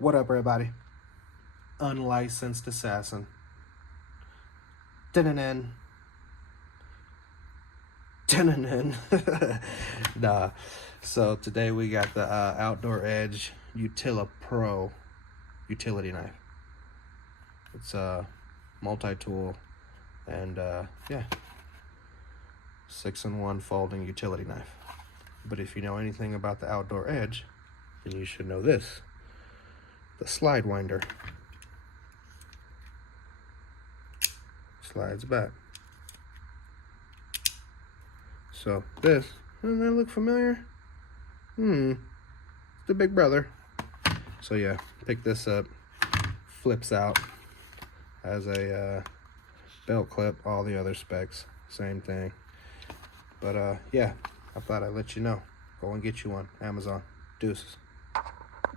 What up, everybody? Unlicensed assassin. Dun-dun-dun. Dun-dun-dun. Nah. So today we got the Outdoor Edge Utilipro utility knife. It's a multi-tool and yeah, 6-in-1 folding utility knife. But if you know anything about the Outdoor Edge, then you should know this: the slide winder. Slides back. So this, doesn't that look familiar? It's the big brother. So yeah, pick this up, flips out, has a belt clip, all the other specs, same thing. But yeah, I thought I'd let you know. Go and get you one, Amazon. Deuces.